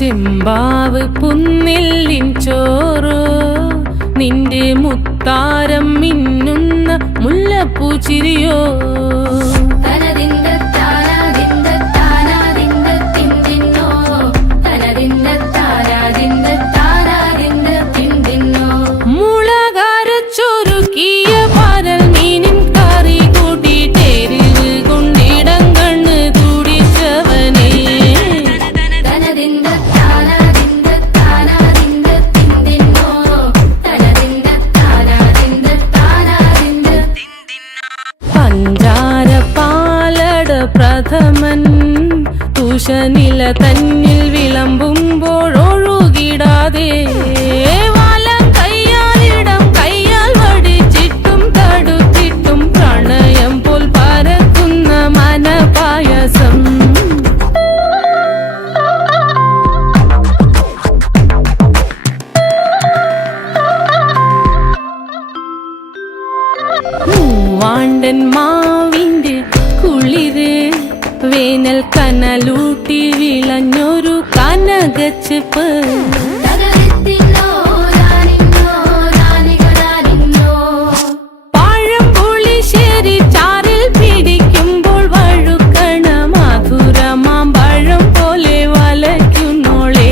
ചെമ്പാവ് പുന്നെല്ലിൻ ചോറ് നിന്റെ മുത്താരം മിന്നുന്ന മുല്ലപ്പൂച്ചിരിയോ പ്രഥമൻ തുഷനില തന്നിൽ വിളമ്പുമ്പോഴൊഴുകിടാതെ വലം കയ്യാലിടം കയ്യാൽ വടിച്ചിട്ടും തടുത്തിട്ടും പ്രണയം പോൽ പരക്കുന്ന മനപായസം മൂവാണ്ടൻ മാവിന്റെ കുളിര് വേനൽ കനലൂട്ടി വിളഞ്ഞൊരു കനകച്ചെപ്പ് പഴംപുളിശ്ശേരി ചാറിൽ പിടിക്കുമ്പോൾ വഴുക്കണ മധുരമാം പഴം പോലെ വലയ്ക്കുന്നോളേ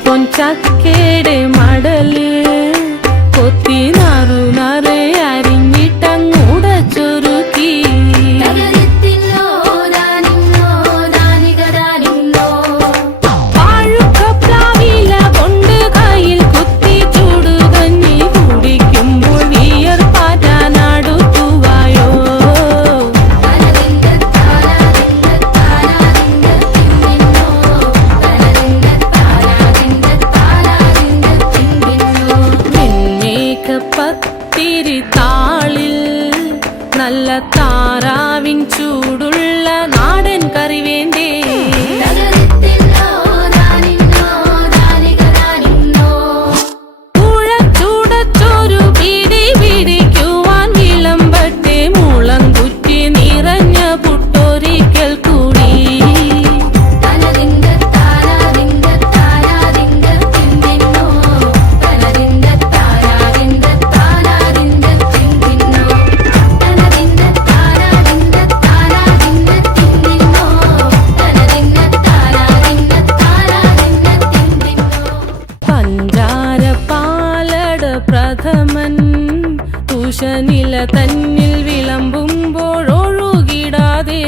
പൊൻചക്കയുടെ മടല് കൊത്തി നാറു നറെ അരിഞ്ഞിട്ടങ്ങൂടച്ചൊരുക്കി പാഴുക്കപ്ലാവില കൊണ്ട് കയ്യിൽ കുത്തി ചൂടുകഞ്ഞി കുടിക്കുമ്പോൾ വിയർപ്പാറ്റാനടുത്തുവായോ പത്തിരി താളിൽ നല്ല താറാവിൻ ചൂടുള്ള നാടൻ കറി വേണ്ടേ ചൂടച്ചോരു പിടി പിടിക്കുവാൻ വിളമ്പട്ടെ മുളം കുറ്റി നിറഞ്ഞ പുട്ടൊരിക്കൽ കൂടി പ്രഥമൻ തുഷനില തന്നിൽ വിളമ്പുമ്പോഴൊഴുകിടാതെ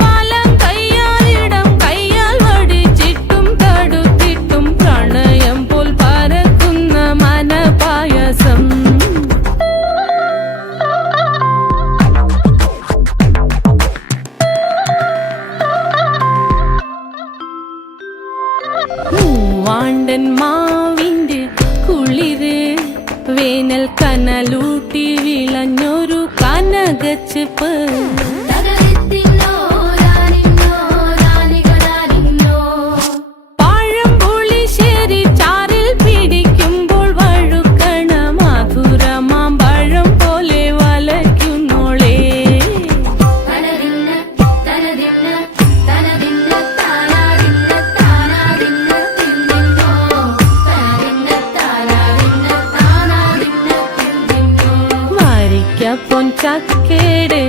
വലം കയ്യാലിടം കയ്യാൽ വടിച്ചിട്ടും തടുത്തിട്ടും പ്രണയം പോൽ പരക്കുന്ന മനപായസം മൂവാണ്ടൻ മാവിന്റെ കുളിര് വേനൽ കനലൂട്ടി വിളഞ്ഞൊരു കനകച്ചെപ്പ് പഴംപുളിശ്ശേരി ചാറിൽ പിടിക്കുമ്പോൾ വഴുക്കണ മധുരമാം പഴം പോലെ വലയ്ക്കുന്നോളേ പൊൻചക്കയുടെ